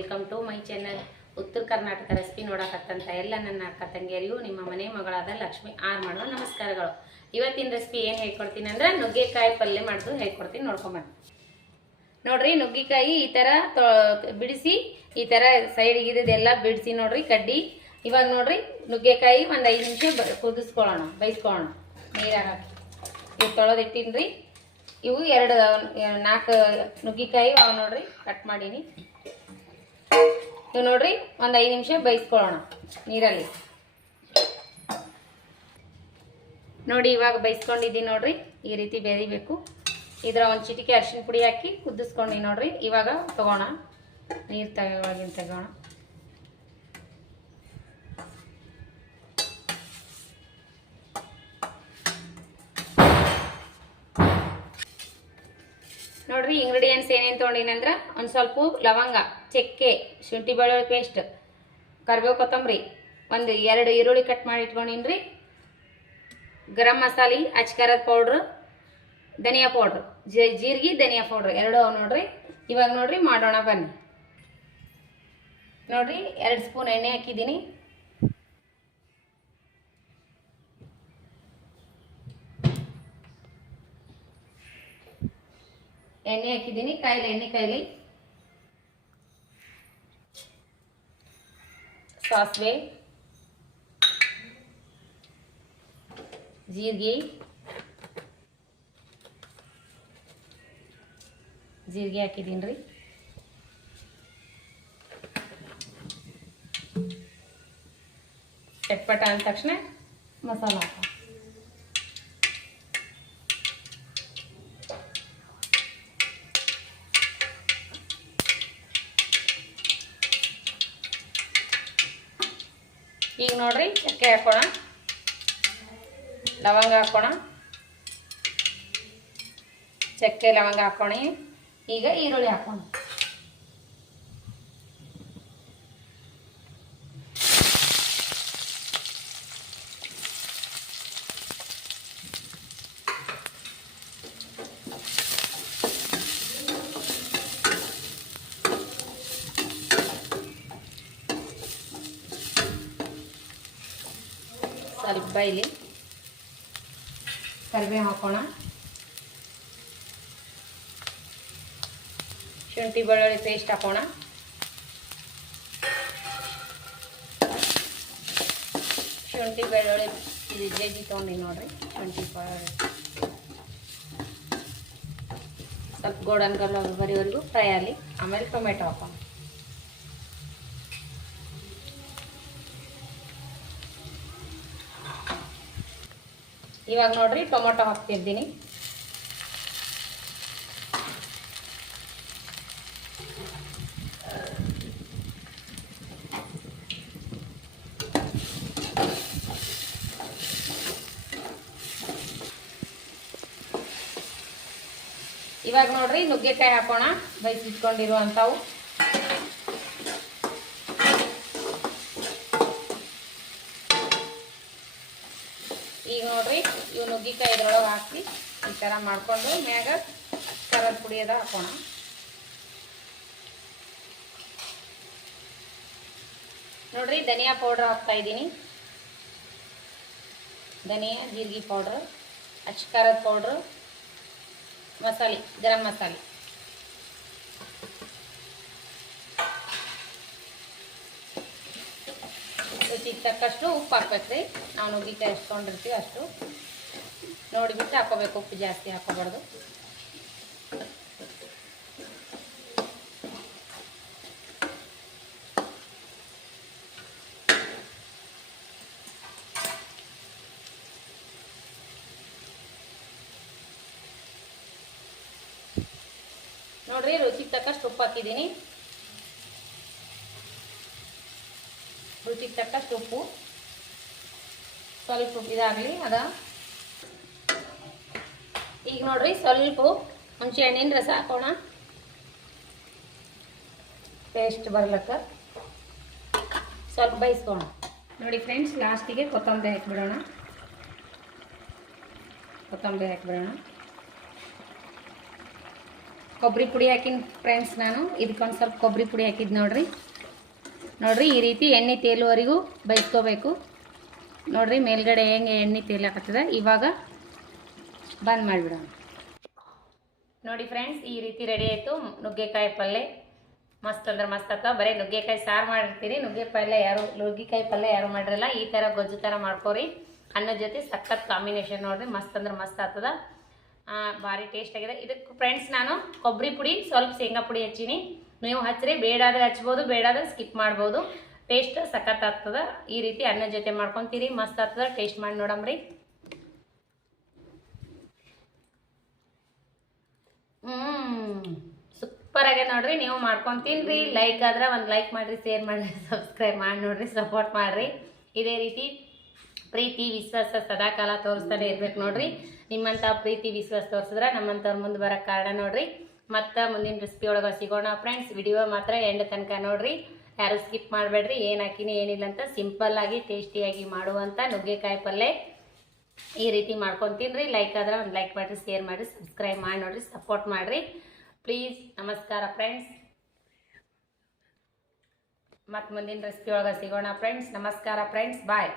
Welcome to my channel. ಉತ್ತರ Karnataka recipe ನೋಡಕತ್ತಂತ ಎಲ್ಲ ನನ್ನ ಅಕ್ಕ ತಂಗಿಯರಿಗೂ ನಿಮ್ಮ ಮನೆ ಮಗಳಾದ ಲಕ್ಷ್ಮಿ ಆರ್ ಮಾಡುವ ನಮಸ್ಕಾರಗಳು. ಇವತ್ತಿನ ರೆಸಿಪಿ ಏನು ಹೇಳ್ಕೊಡ್ತೀನಿ ಅಂದ್ರೆ ನುಗ್ಗೆಕಾಯಿ ಪಲ್ಯ ಮಾಡೋದು ಹೇಳ್ಕೊಡ್ತೀನಿ, ನೋಡ್ಕೊಂಬನ್ನಿ. ನೋಡ್ರಿ, ನುಗ್ಗೆಕಾಯಿ ಈ ಥರ ಬಿಡಿಸಿ ಈ ಥರ ಸೈಡಿಗಿದ್ದೆಲ್ಲ ಬಿಡಿಸಿ ನೋಡ್ರಿ ಕಡ್ಡಿ. ಇವಾಗ ನೋಡ್ರಿ ನುಗ್ಗೆಕಾಯಿ ಒಂದು 5 ನಿಮಿಷ ಕುದಿಸ್ಕೊಳ್ಳೋಣ, ಬೇಯಿಸ್ಕೊಳ್ಳೋಣ ನೀರಾಗ ಹಾಕಿ. ಇವು ತೊಳೆದಿಟ್ಟಿನ್ರಿ. ಇವು 4 ನುಗ್ಗೆಕಾಯಿ ಅವು ನೋಡ್ರಿ, ಕಟ್ ಮಾಡೀನಿ. ಇವು ನೋಡ್ರಿ ಒಂದು 5 ನಿಮಿಷ ಬೇಯಿಸ್ಕೊಳ್ಳೋಣ ನೀರಲ್ಲಿ. ನೋಡಿ ಇವಾಗ ಬೇಯಿಸ್ಕೊಂಡಿದ್ದೀನಿ ನೋಡ್ರಿ, ಈ ರೀತಿ ಬೇಯಬೇಕು. ಇದರ ಒಂದು ಚಿಟಿಕೆ ಅರಿಶಿನ ಪುಡಿ ಹಾಕಿ ಕುದಿಸ್ಕೊಂಡು ನೋಡ್ರಿ. ಇವಾಗ ತಗೋಣ, ನೀರು ತಗೋಣ. ನೋಡ್ರಿ ಇಂಗ್ರೀಡಿಯೆಂಟ್ಸ್ ಏನೇನು ತೊಗೊಂಡಿನಿ ಅಂದ್ರೆ ಒಂದು ಸ್ವಲ್ಪ ಲವಂಗ, ಚಕ್ಕೆ, ಶುಂಠಿ ಬೆಳ್ಳುಳ್ಳಿ ಪೇಸ್ಟ್, ಕರಿಬೇವು, ಕೊತ್ತಂಬರಿ, ಒಂದು 2 ಈರುಳ್ಳಿ ಕಟ್ ಮಾಡಿ ಇಟ್ಕೊಂಡಿನ್ರಿ, ಗರಂ ಮಸಾಲೆ, ಅಚ್ಕಾರದ ಪೌಡ್ರು, ಧನಿಯಾ ಪೌಡ್ರು, ಜೀರಿಗೆ, ಧನಿಯಾ ಪೌಡ್ರು 2 ಅವು ನೋಡ್ರಿ. ಇವಾಗ ನೋಡ್ರಿ ಮಾಡೋಣ ಬನ್ನಿ. ನೋಡ್ರಿ 2 ಸ್ಪೂನ್ ಎಣ್ಣೆ ಹಾಕಿದ್ದೀನಿ. ಎಣ್ಣೆ ಹಾಕಿದ್ದೀನಿ, ಕಾಯಿಲೆ ಎಣ್ಣೆ ಕಾಯಿಲೆ, ಸಾಸಿವೆ, ಜೀರಿಗೆ ಹಾಕಿದ್ದೀನಿ ರೀ. ಚಟ್ಪಟ ಅಂದ ತಕ್ಷಣ ಮಸಾಲ ಹಾಕ. ಈಗ ನೋಡ್ರಿ ಚಕ್ಕೆ ಹಾಕೋಣ, ಲವಂಗ ಹಾಕೋಣ, ಚಕ್ಕೆ ಲವಂಗ ಹಾಕೋಣ. ಈಗ ಈರುಳ್ಳಿ ಹಾಕೋಣ. ಸ್ವಲ್ಪ ಇಲ್ಲಿ ಕರಿಬೇವು ಹಾಕೋಣ, ಶುಂಠಿ ಬೆಳ್ಳುಳ್ಳಿ ಪೇಸ್ಟ್ ಹಾಕೋಣ, ಶುಂಠಿ ಬೆಳ್ಳುಳ್ಳಿ ಇದು ಜಜ್ಜಿ ತೊಗೊಂಡು ನೋಡ್ರಿ. ಶುಂಠಿ ಬೆಳ್ಳುಳ್ಳಿ ಸ್ವಲ್ಪ ಗೋಲ್ಡನ್ ಕಲರ್ ಬರೋವರೆಗೂ ಫ್ರೈ ಆಗಲಿ. ಆಮೇಲೆ ಟೊಮೆಟೊ ಹಾಕೋಣ. ಇವಾಗ ನೋಡ್ರಿ ಟೊಮೊಟೊ ಹಾಕ್ತಿದ್ದೀನಿ. ಇವಾಗ ನೋಡ್ರಿ ನುಗ್ಗೆಕಾಯಿ ಹಾಕೋಣ, ಬೇಯಿಸಿಟ್ಕೊಂಡಿರುವಂಥವು. ಈಗ ನೋಡ್ರಿ ಇವು ನುಗ್ಗೆಕಾಯಿ ಇದ್ರೊಳಗೆ ಹಾಕಿ ಈ ಥರ ಮಾಡ್ಕೊಂಡು ಮ್ಯಾಗ ಖಾರದ ಪುಡಿ ಅದ ಹಾಕೋಣ. ನೋಡ್ರಿ ಧನಿಯಾ ಪೌಡ್ರ್ ಹಾಕ್ತಾ ಇದ್ದೀನಿ. ಧನಿಯಾ, ಜೀರಿಗೆ ಪೌಡ್ರ್, ಅಚ್ಕಾರದ ಪೌಡ್ರು, ಮಸಾಲೆ, ಗರಂ ಮಸಾಲೆ. ರುಚಿಗೆ ತಕ್ಕಷ್ಟು ಉಪ್ಪು ಹಾಕ್ಬೇಕ್ರಿ. ನಾವು ನುಗ್ಗೆಕಾಯಿ ಎಷ್ಟು ತೊಗೊಂಡಿರ್ತೀವಿ ಅಷ್ಟು ನೋಡಿಬಿಟ್ಟು ಹಾಕೋಬೇಕು, ಉಪ್ಪು ಜಾಸ್ತಿ ಹಾಕೋಬಾರ್ದು. ನೋಡ್ರಿ ರುಚಿಗೆ ತಕ್ಕಷ್ಟು ಉಪ್ಪು ಹಾಕಿದ್ದೀನಿ. ರುಚಿಗೆ ತಕ್ಕಷ್ಟು ಉಪ್ಪು, ಸ್ವಲ್ಪ ಇದಾಗಲಿ ಅದ. ಈಗ ನೋಡ್ರಿ ಸ್ವಲ್ಪ ಹುಣಸೆ ಹಣ್ಣಿನ ರಸ ಹಾಕೋಣ, ಪೇಸ್ಟ್ ಬರ್ಲಕ್ಕ. ಸ್ವಲ್ಪ ಬೇಯಿಸ್ಕೋಣ. ನೋಡಿ ಫ್ರೆಂಡ್ಸ್, ಲಾಸ್ಟಿಗೆ ಕೊತ್ತಂಬರಿ ಹಾಕಿಬಿಡೋಣ. ಕೊಬ್ಬರಿ ಪುಡಿ ಹಾಕಿನ ಫ್ರೆಂಡ್ಸ್. ನಾನು ಇದಕ್ಕೊಂದು ಸ್ವಲ್ಪ ಕೊಬ್ಬರಿ ಪುಡಿ ಹಾಕಿದ್ದು ನೋಡ್ರಿ. ಈ ರೀತಿ ಎಣ್ಣೆ ತೇಲುವರೆಗೂ ಬೈಸ್ಕೋಬೇಕು ನೋಡ್ರಿ. ಮೇಲ್ಗಡೆ ಹೆಂಗೆ ಎಣ್ಣೆ ತೇಲಾಕತ್ತದ, ಇವಾಗ ಬಂದ್ ಮಾಡಿಬಿಡೋಣ ನೋಡಿ ಫ್ರೆಂಡ್ಸ್. ಈ ರೀತಿ ರೆಡಿ ಆಯಿತು ನುಗ್ಗೆಕಾಯಿ ಪಲ್ಯ. ಮಸ್ತ್ ಅಂದ್ರೆ ಮಸ್ತ್ ಆಗ್ತಾವ. ಬರೀ ನುಗ್ಗೆಕಾಯಿ ಸಾರು ಮಾಡಿರ್ತೀರಿ, ನುಗ್ಗೆಕಾಯಿ ಪಲ್ಯ ಯಾರು ಮಾಡಿರಲ್ಲ. ಈ ಥರ ಗೊಜ್ಜು ಥರ ಮಾಡ್ಕೋರಿ. ಅನ್ನದ ಜೊತೆ ಸಖತ್ ಕಾಂಬಿನೇಷನ್ ನೋಡ್ರಿ. ಮಸ್ತ್ ಅಂದ್ರೆ ಮಸ್ತ್ ಆಗ್ತದ. ಭಾರಿ ಟೇಸ್ಟ್ ಆಗಿದೆ. ಇದಕ್ಕೆ ಫ್ರೆಂಡ್ಸ್ ನಾನು ಕೊಬ್ಬರಿ ಪುಡಿ ಸ್ವಲ್ಪ ಶೇಂಗಾ ಪುಡಿ ಹಚ್ಚೀನಿ. ನೀವು ಹಚ್ಚಿರಿ, ಬೇಡಾದ್ರೆ ಹಚ್ಬೋದು, ಬೇಡಾದ್ರೆ ಸ್ಕಿಪ್ ಮಾಡ್ಬೋದು. ಟೇಸ್ಟ್ ಸಖತ್ ಆಗ್ತದ. ಈ ರೀತಿ ಅನ್ನದ ಜೊತೆ ಮಾಡ್ಕೊತೀರಿ, ಮಸ್ತ್ ಆಗ್ತದ. ಟೇಸ್ಟ್ ಮಾಡಿ ನೋಡಮ್ರಿ. ಸೂಪರ್ ಆಗಿದೆ ನೋಡ್ರಿ. ನೀವು ಮಾಡ್ಕೊಂಡು ತಿನ್ರಿ. ಲೈಕ್ ಆದ್ರೆ ಒಂದು ಲೈಕ್ ಮಾಡಿರಿ, ಶೇರ್ ಮಾಡಿರಿ, ಸಬ್ಸ್ಕ್ರೈಬ್ ಮಾಡಿ ನೋಡ್ರಿ, ಸಪೋರ್ಟ್ ಮಾಡಿರಿ. ಇದೇ ರೀತಿ ಪ್ರೀತಿ ವಿಶ್ವಾಸ ಸದಾಕಾಲ ತೋರಿಸ್ತಾನೆ ಇರ್ಬೇಕು ನೋಡ್ರಿ. ನಿಮ್ಮಂಥ ಪ್ರೀತಿ ವಿಶ್ವಾಸ ತೋರಿಸಿದ್ರೆ ನಮ್ಮಂಥವ್ರ ಮುಂದೆ ಬರೋಕ್ಕೆ ಕಾರಣ ನೋಡ್ರಿ. ಮತ್ತು ಮುಂದಿನ ರೆಸಿಪಿ ಒಳಗೆ ಸಿಗೋಣ ಫ್ರೆಂಡ್ಸ್. ವಿಡಿಯೋ ಮಾತ್ರ ಎಂಡ್ ತನಕ ನೋಡ್ರಿ, ಯಾರು ಸ್ಕಿಪ್ ಮಾಡಬೇಡ್ರಿ. ಏನು ಹಾಕಿನಿ ಏನಿಲ್ಲ ಅಂತ ಸಿಂಪಲ್ಲಾಗಿ ಟೇಸ್ಟಿಯಾಗಿ ಮಾಡುವಂಥ ನುಗ್ಗೆಕಾಯಿ ಪಲ್ಯ ಈ ರೀತಿ ಮಾಡ್ಕೊಂಡು ತಿನ್ರಿ. ಲೈಕ್ ಆದ್ರೆ ಒಂದು ಲೈಕ್ ಮಾಡಿರಿ, ಶೇರ್ ಮಾಡಿರಿ, ಸಬ್ಸ್ಕ್ರೈಬ್ ಮಾಡಿ ನೋಡ್ರಿ, ಸಪೋರ್ಟ್ ಮಾಡಿರಿ ಪ್ಲೀಸ್. ನಮಸ್ಕಾರ ಫ್ರೆಂಡ್ಸ್. ಮತ್ತು ಮುಂದಿನ ರೆಸಿಪಿ ಒಳಗೆ ಸಿಗೋಣ ಫ್ರೆಂಡ್ಸ್. ನಮಸ್ಕಾರ ಫ್ರೆಂಡ್ಸ್, ಬಾಯ್.